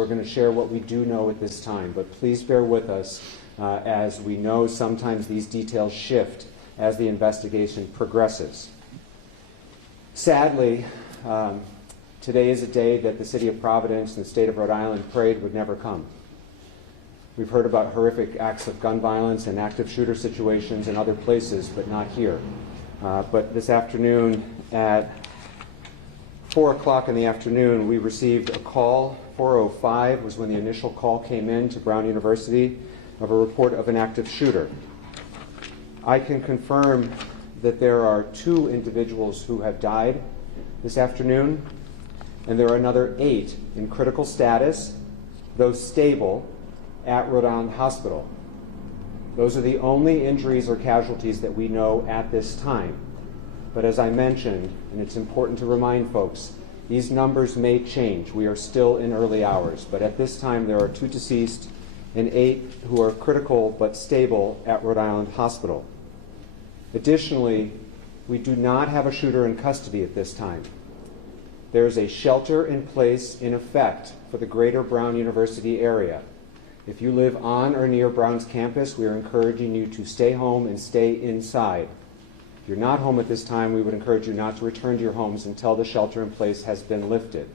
we're going to share what we do know at this time, but please bear with us as we know sometimes these details shift as the investigation progresses. Sadly, today is a day that the city of Providence and the state of Rhode Island prayed would never come. We've heard about horrific acts of gun violence and active shooter situations in other places, but not here. But this afternoon at 4 o'clock in the afternoon, we received a call. 4:05 was when the initial call came in to Brown University of a report of an active shooter. I can confirm that there are 2 individuals who have died this afternoon, and there are another 8 in critical status, though stable, at Rhode Island Hospital. Those are the only injuries or casualties that we know at this time. But as I mentioned, and it's important to remind folks, these numbers may change. We are still in early hours, but at this time there are 2 deceased and 8 who are critical but stable at Rhode Island Hospital. Additionally, we do not have a shooter in custody at this time. There is a shelter in place in effect for the greater Brown University area. If you live on or near Brown's campus, we are encouraging you to stay home and stay inside. If you're not home at this time, we would encourage you not to return to your homes until the shelter in place has been lifted.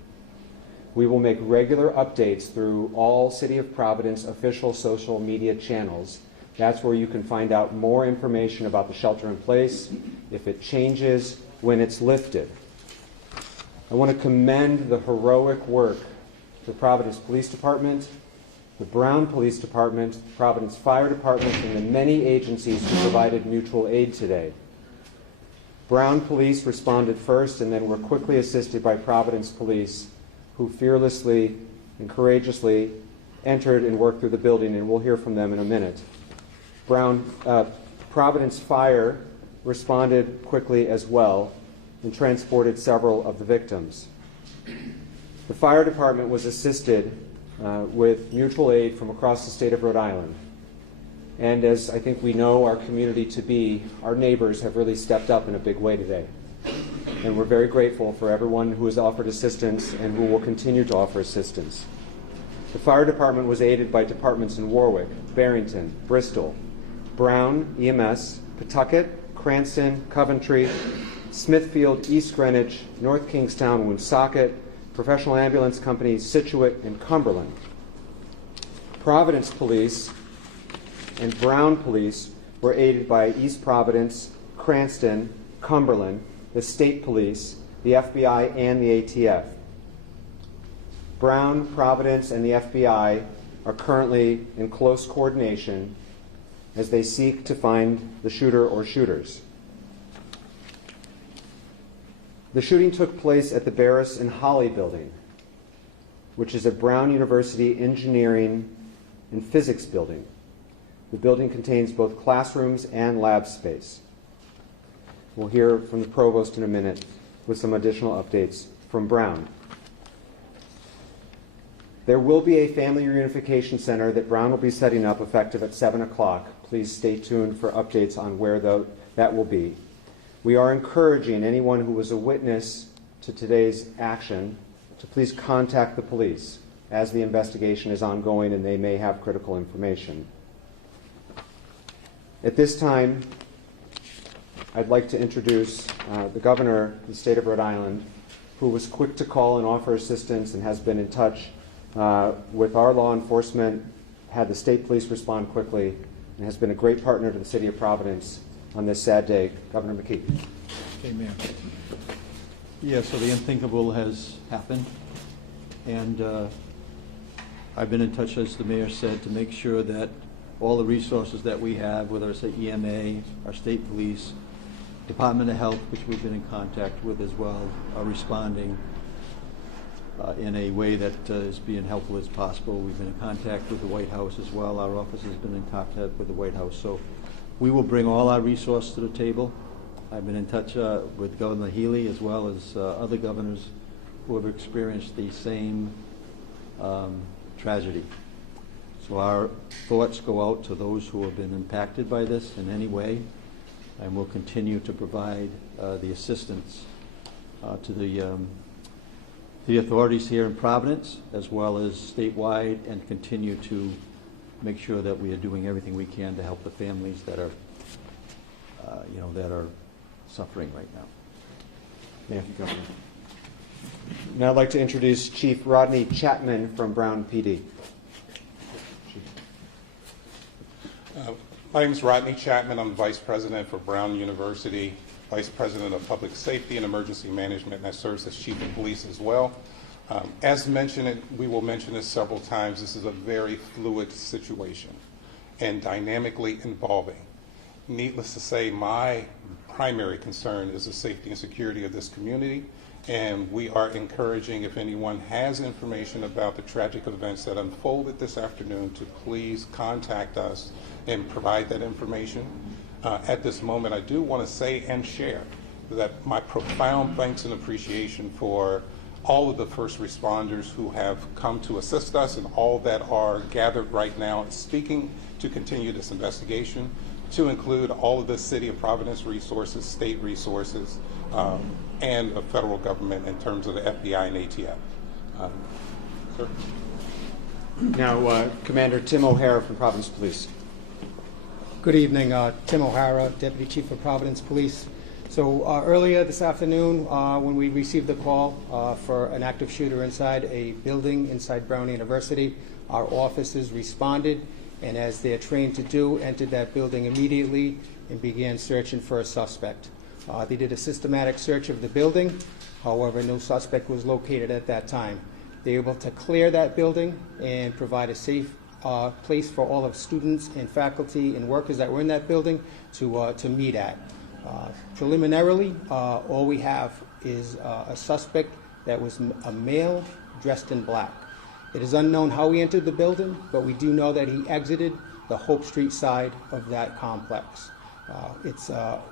We will make regular updates through all City of Providence official social media channels. That's where you can find out more information about the shelter in place, if it changes, when it's lifted. I want to commend the heroic work of the Providence Police Department, the Brown Police Department, Providence Fire Department, and the many agencies who provided mutual aid today. Brown Police responded first and then were quickly assisted by Providence Police, who fearlessly and courageously entered and worked through the building, and we'll hear from them in a minute. Providence Fire responded quickly as well and transported several of the victims. The fire department was assisted with mutual aid from across the state of Rhode Island. And as I think we know our community to be, our neighbors have really stepped up in a big way today. And we're very grateful for everyone who has offered assistance and who will continue to offer assistance. The fire department was aided by departments in Warwick, Barrington, Bristol, Brown, EMS, Pawtucket, Cranston, Coventry, Smithfield, East Greenwich, North Kingstown, Woonsocket, Professional Ambulance Company, Scituate, and Cumberland. Providence Police and Brown Police were aided by East Providence, Cranston, Cumberland, the State Police, the FBI, and the ATF. Brown, Providence, and the FBI are currently in close coordination as they seek to find the shooter or shooters. The shooting took place at the Barris and Holly building, which is a Brown University engineering and physics building. The building contains both classrooms and lab space. We'll hear from the provost in a minute with some additional updates from Brown. There will be a family reunification center that Brown will be setting up effective at 7 o'clock. Please stay tuned for updates on where that will be. We are encouraging anyone who was a witness to today's action to please contact the police as the investigation is ongoing and they may have critical information. At this time, I'd like to introduce the governor of the state of Rhode Island, who was quick to call and offer assistance and has been in touch with our law enforcement, had the state police respond quickly, and has been a great partner to the city of Providence on this sad day. Governor McKee. Amen. Yeah, so the unthinkable has happened, and I've been in touch, as the mayor said, to make sure that all the resources that we have, whether it's the EMA, our state police, Department of Health, which we've been in contact with as well, are responding in a way that is being helpful as possible. We've been in contact with the White House as well. Our office has been in contact with the White House. So we will bring all our resources to the table. I've been in touch with Governor Healy as well as other governors who have experienced the same tragedy. So our thoughts go out to those who have been impacted by this in any way, and we'll continue to provide the assistance to the the authorities here in Providence as well as statewide, and continue to make sure that we are doing everything we can to help the families that are, that are suffering right now. Thank you, Governor. Now I'd like to introduce Chief Rodney Chapman from Brown PD. My name is Rodney Chapman. I'm Vice President for Brown University, Vice President of Public Safety and Emergency Management, and I serve as Chief of Police as well. As mentioned, we will mention this several times, this is a very fluid situation and dynamically evolving. Needless to say, my primary concern is the safety and security of this community, and we are encouraging, if anyone has information about the tragic events that unfolded this afternoon, to please contact us and provide that information. At this moment, I do want to say and share that my profound thanks and appreciation for all of the first responders who have come to assist us and all that are gathered right now and speaking to continue this investigation, to include all of the City of Providence resources, state resources, and the federal government in terms of the FBI and ATF. Sir? Now, Commander Tim O'Hara from Providence Police. Good evening, Tim O'Hara, Deputy Chief of Providence Police. So earlier this afternoon, when we received the call for an active shooter inside a building inside Brown University, our officers responded, and as they're trained to do, entered that building immediately and began searching for a suspect. They did a systematic search of the building. However, no suspect was located at that time. They were able to clear that building and provide a safe place for all of students and faculty and workers that were in that building to meet at. Preliminarily, all we have is a suspect that was a male dressed in black. It is unknown how he entered the building, but we do know that he exited the Hope Street side of that complex.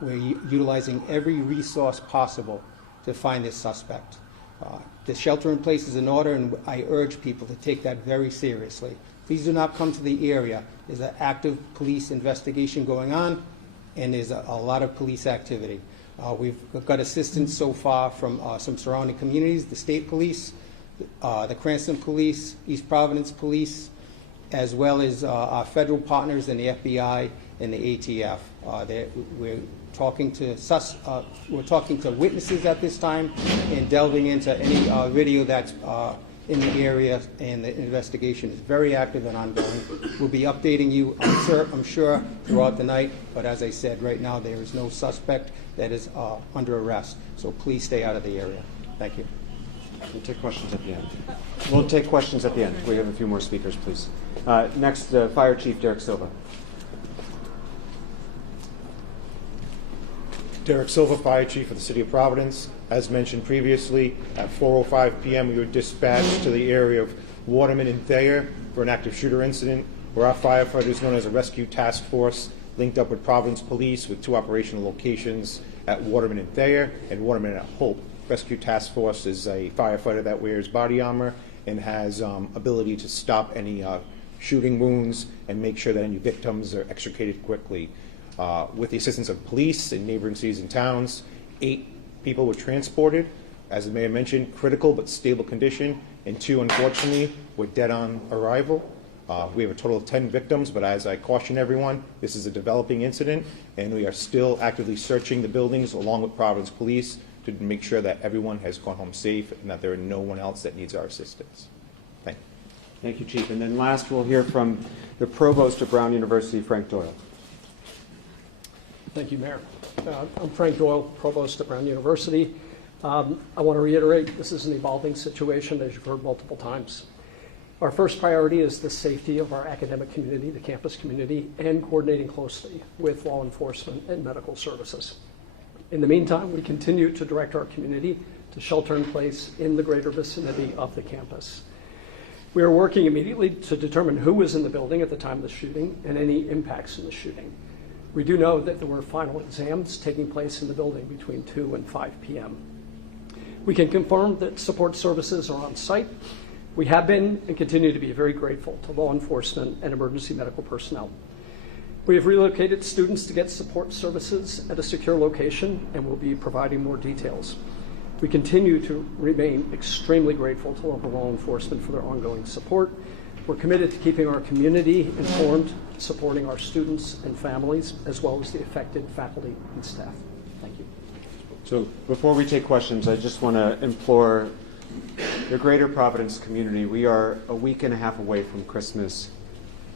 We're utilizing every resource possible to find this suspect. The shelter in place is in order, and I urge people to take that very seriously. Please do not come to the area. There's an active police investigation going on, and there's a lot of police activity. We've got assistance so far from some surrounding communities, the state police, the Cranston Police, East Providence Police, as well as our federal partners in the FBI and the ATF. We're talking to witnesses at this time and delving into any video that's in the area, and the investigation is very active and ongoing. We'll be updating you, I'm sure, throughout the night, but as I said, right now there is no suspect that is under arrest, so please stay out of the area. Thank you. We'll take questions at the end. We'll take questions at the end. We have a few more speakers, please. Next, Fire Chief Derek Silva. Derek Silva, Fire Chief of the City of Providence. As mentioned previously, at 4:05 p.m. we were dispatched to the area of Waterman and Thayer for an active shooter incident, where our firefighters, known as a rescue task force, linked up with Providence Police with two operational locations at Waterman and Thayer and Waterman at Hope. Rescue task force is a firefighter that wears body armor and has ability to stop any shooting wounds and make sure that any victims are extricated quickly. With the assistance of police in neighboring cities and towns, 8 people were transported, as the mayor mentioned, critical but stable condition, and 2, unfortunately, were dead on arrival. We have a total of 10 victims, but as I caution everyone, this is a developing incident, and we are still actively searching the buildings along with Providence Police to make sure that everyone has gone home safe and that there are no one else that needs our assistance. Thank you. Thank you, Chief. And then last, we'll hear from the Provost of Brown University, Frank Doyle. Thank you, Mayor. I'm Frank Doyle, Provost at Brown University. I want to reiterate, this is an evolving situation, as you've heard multiple times. Our first priority is the safety of our academic community, the campus community, and coordinating closely with law enforcement and medical services. In the meantime, we continue to direct our community to shelter in place in the greater vicinity of the campus. We are working immediately to determine who was in the building at the time of the shooting and any impacts in the shooting. We do know that there were final exams taking place in the building between 2 and 5 p.m. We can confirm that support services are on site. We have been and continue to be very grateful to law enforcement and emergency medical personnel. We have relocated students to get support services at a secure location, and will be providing more details. We continue to remain extremely grateful to local law enforcement for their ongoing support. We're committed to keeping our community informed, supporting our students and families, as well as the affected faculty and staff. Thank you. So before we take questions, I just want to implore the greater Providence community. We are a week and a half away from Christmas,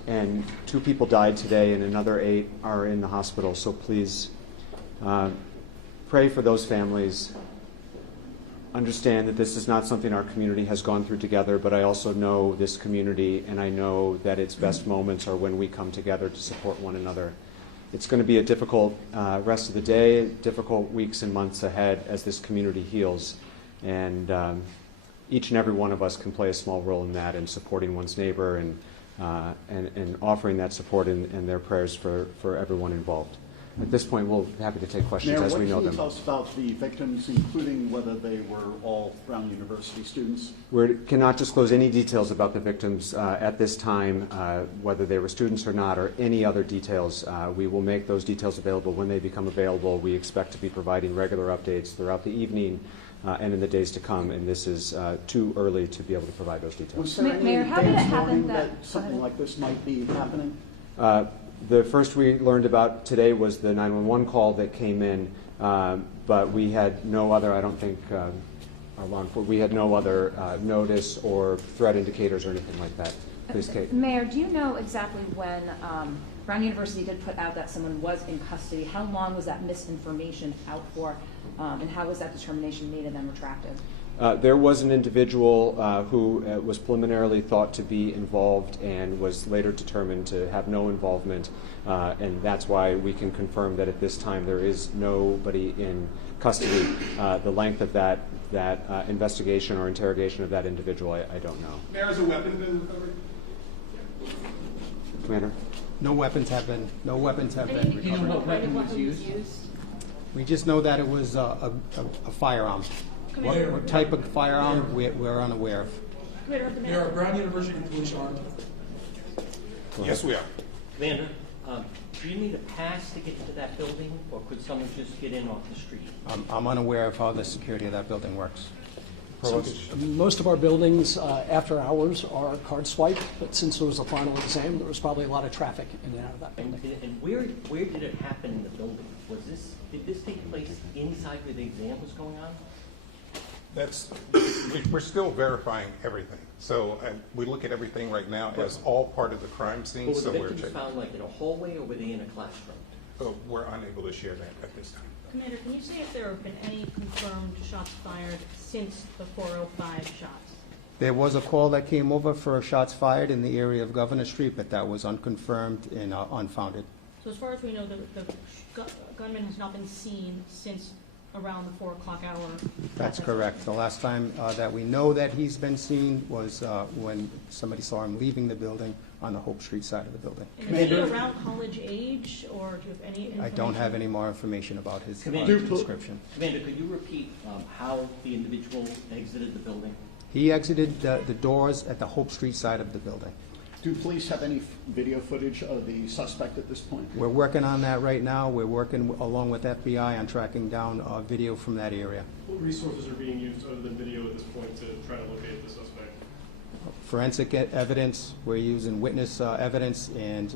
and 2 people died today and another 8 are in the hospital. So please pray for those families. Understand that this is not something our community has gone through together, but I also know this community, and I know that its best moments are when we come together to support one another. It's going to be a difficult rest of the day, difficult weeks and months ahead as this community heals, and each and every one of us can play a small role in that, in supporting one's neighbor and offering that support and their prayers for everyone involved. At this point, we'll be happy to take questions as we know them. Mayor, what can you tell us about the victims, including whether they were all Brown University students? We cannot disclose any details about the victims at this time, whether they were students or not, or any other details. We will make those details available when they become available. We expect to be providing regular updates throughout the evening and in the days to come, and this is too early to be able to provide those details. Was there any Mayor, how did it advance happen warning that something like this might be happening? The first we learned about today was the 911 call that came in, but we had no other, I don't think, we had no other notice or threat indicators or anything like that. Please, Kate. Mayor, do you know exactly when Brown University did put out that someone was in custody? How long was that misinformation out for, and how was that determination made and then retracted? There was an individual who was preliminarily thought to be involved and was later determined to have no involvement, and that's why we can confirm that at this time there is nobody in custody. The length of that investigation or interrogation of that individual, I don't know. Mayor, has a weapon been recovered? Commander? No weapons have been recovered. Do you know what weapon was used? We just know that it was a firearm. What type of firearm, we're unaware of. Mayor, are Brown University police armed? Yes, we are. Commander, do you need a pass to get into that building, or could someone just get in off the street? I'm unaware of how the security of that building works. Most of our buildings after hours are card swiped, but since it was a final exam, there was probably a lot of traffic in and out of that building. And where did it happen in the building? Did this take place inside where the exam was going on? We're still verifying everything. So we look at everything right now as all part of the crime scene. But were So the we're victims checking. found like in a hallway, or were they in a classroom? We're unable to share that at this time. Commander, can you say if there have been any confirmed shots fired since the 405 shots? There was a call that came over for shots fired in the area of Governor Street, but that was unconfirmed and unfounded. So as far as we know, the gunman has not been seen since around the 4 o'clock hour? That's correct. The last time that we know that he's been seen was when somebody saw him leaving the building on the Hope Street side of the building. And is he around college age, or do you have any information? I don't have any more information about his Commander, description. Commander, could you repeat how the individual exited the building? He exited the doors at the Hope Street side of the building. Do police have any video footage of the suspect at this point? We're working on that right now. We're working along with FBI on tracking down video from that area. What resources are being used other than video at this point to try to locate the suspect? Forensic evidence, we're using witness evidence, and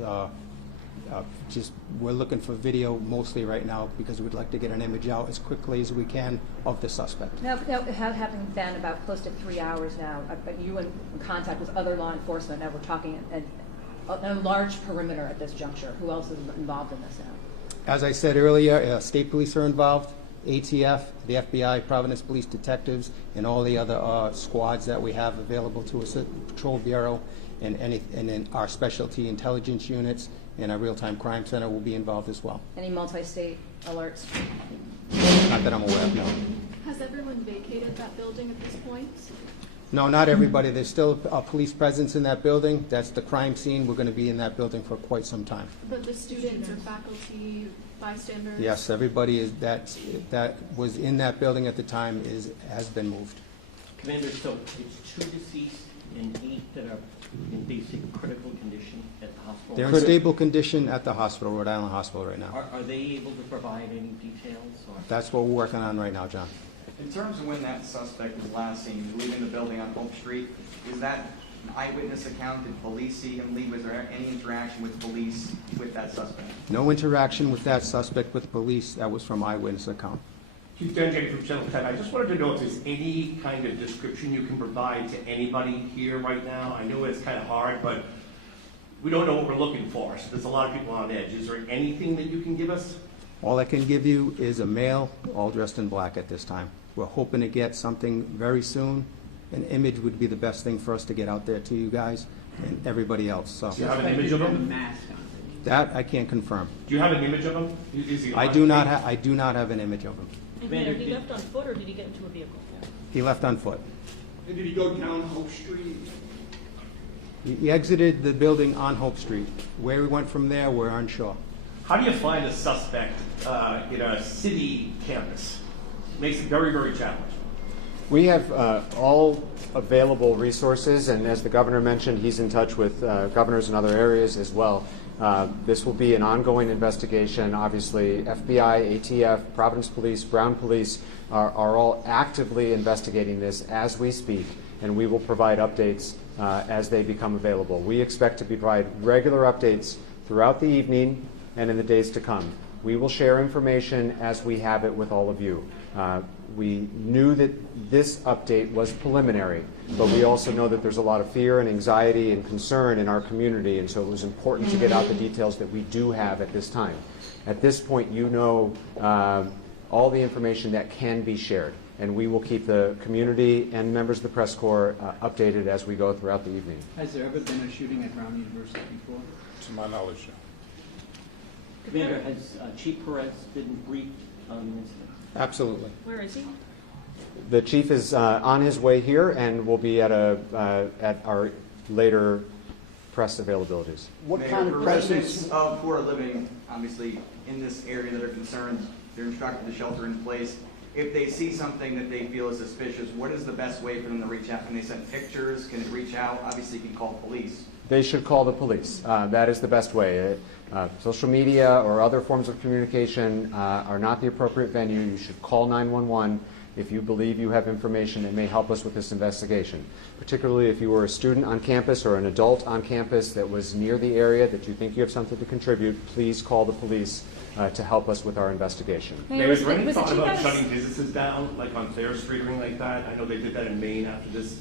we're looking for video mostly right now because we'd like to get an image out as quickly as we can of the suspect. Now, having been about close to 3 hours now, you in contact with other law enforcement, now we're talking a large perimeter at this juncture. Who else is involved in this now? As I said earlier, state police are involved, ATF, the FBI, Providence Police Detectives, and all the other squads that we have available to us at the Patrol Bureau, and then our specialty intelligence units and our real-time crime center will be involved as well. Any multi-state alerts? Not that I'm aware of, no. Has everyone vacated that building at this point? No, not everybody. There's still a police presence in that building. That's the crime scene. We're going to be in that building for quite some time. But the students or faculty, bystanders? Yes, everybody that was in that building at the time has been moved. Commander, so it's 2 deceased and 8 that are in basic critical condition at the hospital? They're in stable condition at the hospital, Rhode Island Hospital right now. Are they able to provide any details? Or? That's what we're working on right now, John. In terms of when that suspect was last seen, leaving the building on Hope Street, is that an eyewitness account? Did police see him leave? Was there any interaction with police with that suspect? No interaction with that suspect with police. That was from eyewitness account. Chief Denjay from Channel 10. I just wanted to know if there's any kind of description you can provide to anybody here right now. I know it's kind of hard, but we don't know what we're looking for. So there's a lot of people on edge. Is there anything that you can give us? All I can give you is a male, all dressed in black at this time. We're hoping to get something very soon. An image would be the best thing for us to get out there to you guys and everybody else. So Do you have an image of him? that I can't confirm. Do you have an image of him? Is he I do not have an image of him. And Mayor, he left on foot or did he get into a vehicle? He left on foot. And did he go down Hope Street? He exited the building on Hope Street. Where he went from there, we're unsure. How do you find a suspect in a city campus? Makes it very, very challenging. We have all available resources, and as the governor mentioned, he's in touch with governors in other areas as well. This will be an ongoing investigation. Obviously, FBI, ATF, Providence Police, Brown Police are all actively investigating this as we speak, and we will provide updates as they become available. We expect to provide regular updates throughout the evening and in the days to come. We will share information as we have it with all of you. We knew that this update was preliminary, but we also know that there's a lot of fear and anxiety and concern in our community, and so it was important to get out the details that we do have at this time. At this point, you know all the information that can be shared, and we will keep the community and members of the press corps updated as we go throughout the evening. Has there ever been a shooting at Brown University before? To my knowledge, no. Commander, has Chief Perez been briefed on the incident? Absolutely. Where is he? The chief is on his way here and will be at our later press availabilities. What kind of residents who are living, obviously, in this area that are concerned, they're instructed to shelter in place. If they see something that they feel is suspicious, what is the best way for them to reach out? Can they send pictures? Can it reach out? Obviously, you can call police. They should call the police. That is the best way. Social media or other forms of communication are not the appropriate venue. You should call 911 if you believe you have information that may help us with this investigation. Particularly if you were a student on campus or an adult on campus that was near the area that you think you have something to contribute, please call the police to help us with our investigation. Mayor, is there any thought about shutting businesses down, like on Fair Street or anything like that? I know they did that in Maine after this.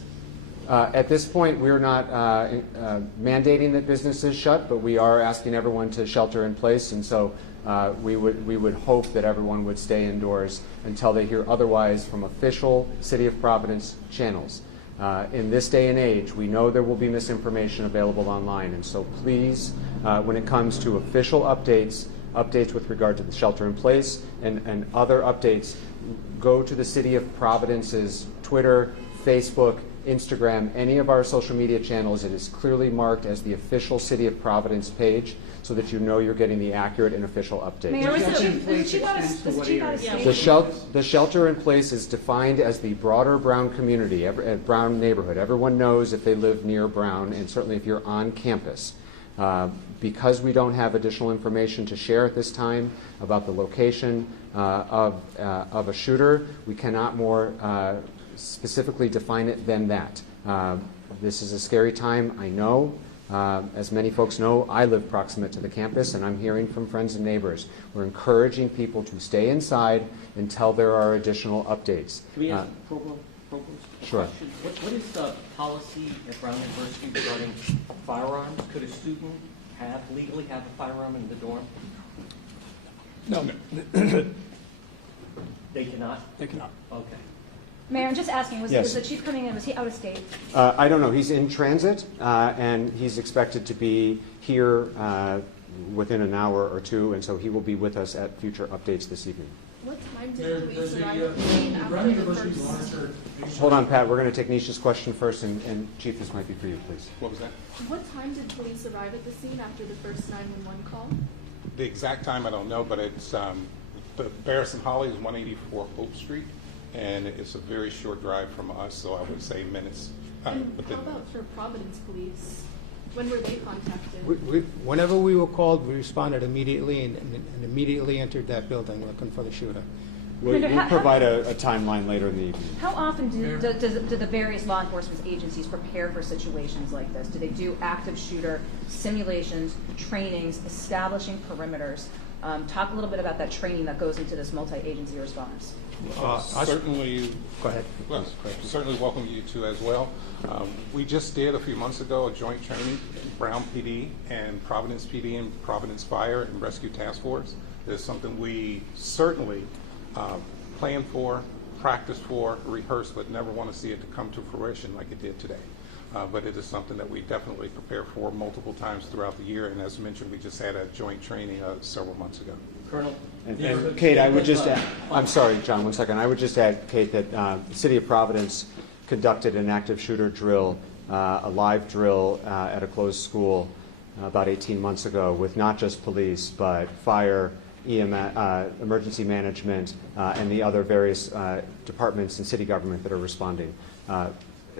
At this point, we're not mandating that businesses shut, but we are asking everyone to shelter in place, and so we would hope that everyone would stay indoors until they hear otherwise from official City of Providence channels. In this day and age, we know there will be misinformation available online, and so please, when it comes to official updates with regard to the shelter in place and other updates, go to the City of Providence's Twitter, Facebook, Instagram, any of our social media channels. It is clearly marked as the official City of Providence page so that you know you're getting the accurate and official update. Mayor, The shelter in place is defined as the broader Brown community, Brown neighborhood. Everyone knows if they live near Brown, and certainly if you're on campus. Because we don't have additional information to share at this time about the location of a shooter, we cannot more specifically define it than that. This is a scary time, I know. As many folks know, I live proximate to the campus, and I'm hearing from friends and neighbors. We're encouraging people to stay inside until there are additional updates. Can we ask Provost a Sure. question? What is the policy at Brown University regarding firearms? Could a student legally have a firearm in the dorm? No. They cannot? They cannot. Okay. Mayor, I'm just asking, was Yes. the chief coming in, was he out of state? I don't know. He's in transit, and he's expected to be here within an hour or two, and so he will be with us at future updates this evening. What time did police arrive at the scene after the first? Hold on, Pat. We're going to take Nisha's question first, and Chief, this might be for you, please. What was that? What time did police arrive at the scene after the first 911 call? The exact time I don't know, but it's the Barris and Holly is 184 Hope Street, and it's a very short drive from us, so I would say minutes. And how about for Providence Police? When were they contacted? Whenever we were called, we responded immediately and immediately entered that building looking for the shooter. We'll provide a timeline later in the evening. How often do the various law enforcement agencies prepare for situations like this? Do they do active shooter simulations, trainings, establishing perimeters? Talk a little bit about that training that goes into this multi-agency response. Certainly. Go ahead. Well, certainly welcome you to as well. We just did a few months ago a joint training, Brown PD and Providence PD and Providence Fire and Rescue Task Force. It's something we certainly plan for, practice for, rehearse, but never want to see it to come to fruition like it did today. But it is something that we definitely prepare for multiple times throughout the year. And as mentioned, we just had a joint training several months ago. Colonel? And Kate, I would just add, I'm sorry, John, 1 second. I would just add, Kate, that the City of Providence conducted an active shooter drill, a live drill at a closed school about 18 months ago with not just police, but fire, EMS, emergency management, and the other various departments in city government that are responding.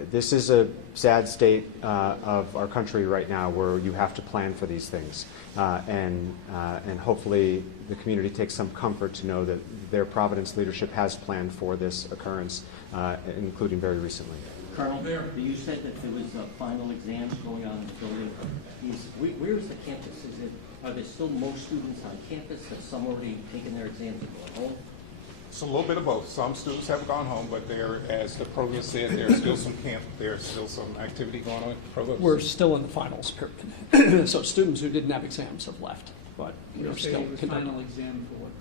This is a sad state of our country right now where you have to plan for these things. And hopefully the community takes some comfort to know that their Providence leadership has planned for this occurrence, including very recently. Colonel, you said that there was final exams going on in the building. Where is the campus? Are there still most students on campus? Have some already taken their exams and gone home? It's a little bit of both. Some students have gone home, but there, as the provost said, there's still some activity going on. Provost? We're still in the finals period. So students who didn't have exams have left, but we're still the final exam for what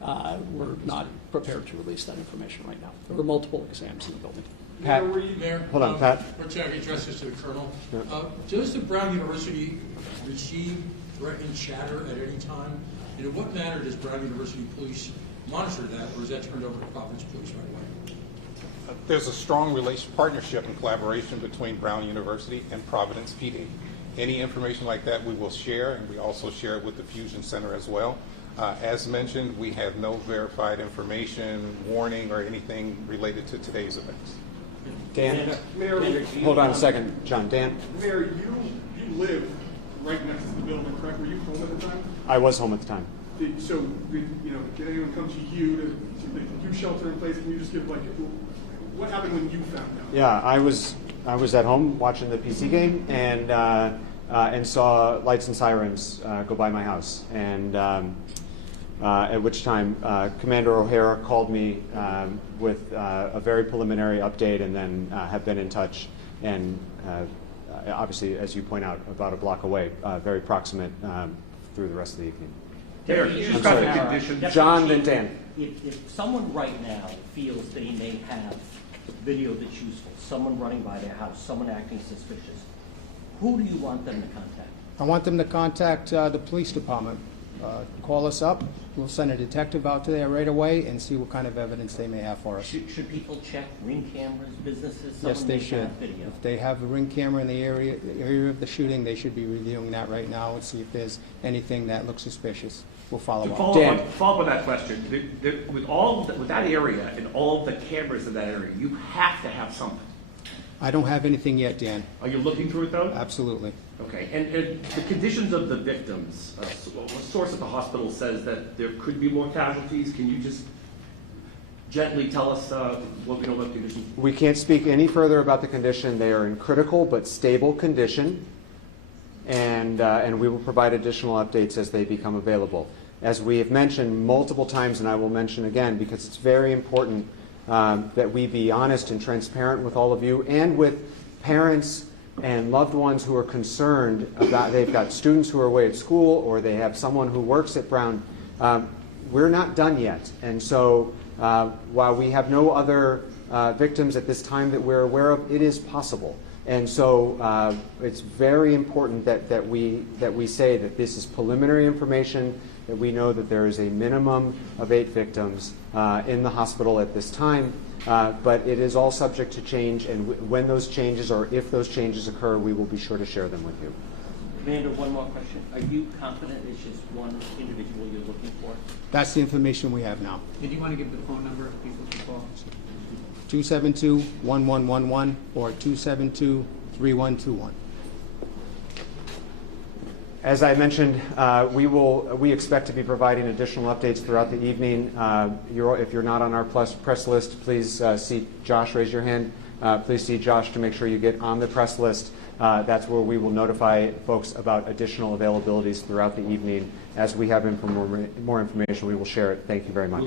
class? We're not prepared to release that information right now. There were multiple exams in the building. Pat, Mayor, hold on, Pat. We're trying to address this to the Colonel. Yeah. Does the Brown University receive threatening chatter at any time? And in what manner does Brown University Police monitor that, or is that turned over to Providence Police right away? There's a strong partnership and collaboration between Brown University and Providence PD. Any information like that we will share, and we also share it with the Fusion Center as well. As mentioned, we have no verified information, warning, or anything related to today's events. Dan? Mayor, Hold on a second, John. Dan? Mayor, you live right next to the building, correct? Were you home at the time? I was home at the time. Did anyone come to you to do shelter in place? Can you just give what happened when you found out? Yeah, I was at home watching the PC game and saw lights and sirens go by my house, and at which time Commander O'Hara called me with a very preliminary update, and then have been in touch, and obviously, as you point out, about a block away, very proximate through the rest of the evening. I'm sorry. John, then Dan. If someone right now feels that he may have video that's useful, someone running by their house, someone acting suspicious, who do you want them to contact? I want them to contact the police department. Call us up. We'll send a detective out to there right away and see what kind of evidence they may have for us. Should people check Ring cameras, businesses? Yes, they should. If they have a Ring camera in the area of the shooting, they should be reviewing that right now and see if there's anything that looks suspicious. We'll follow up. Follow up on that question. With that area and all of the cameras in that area, you have to have something. I don't have anything yet, Dan. Are you looking through it, though? Absolutely. Okay. And the conditions of the victims, a source at the hospital says that there could be more casualties. Can you just gently tell us what we know about the condition? We can't speak any further about the condition. They are in critical but stable condition, and we will provide additional updates as they become available. As we have mentioned multiple times, and I will mention again because it's very important that we be honest and transparent with all of you and with parents and loved ones who are concerned about, they've got students who are away at school or they have someone who works at Brown. We're not done yet. And so while we have no other victims at this time that we're aware of, it is possible. And so it's very important that we say that this is preliminary information, that we know that there is a minimum of 8 victims in the hospital at this time. But it is all subject to change, and when those changes or if those changes occur, we will be sure to share them with you. Commander, one more question. Are you confident it's just one individual you're looking for? That's the information we have now. Did you want to give the phone number of people to call? 272-1111 or 272-3121. As I mentioned, we expect to be providing additional updates throughout the evening. If you're not on our press list, please see Josh. Raise your hand. Please see Josh to make sure you get on the press list. That's where we will notify folks about additional availabilities throughout the evening. As we have more information, we will share it. Thank you very much.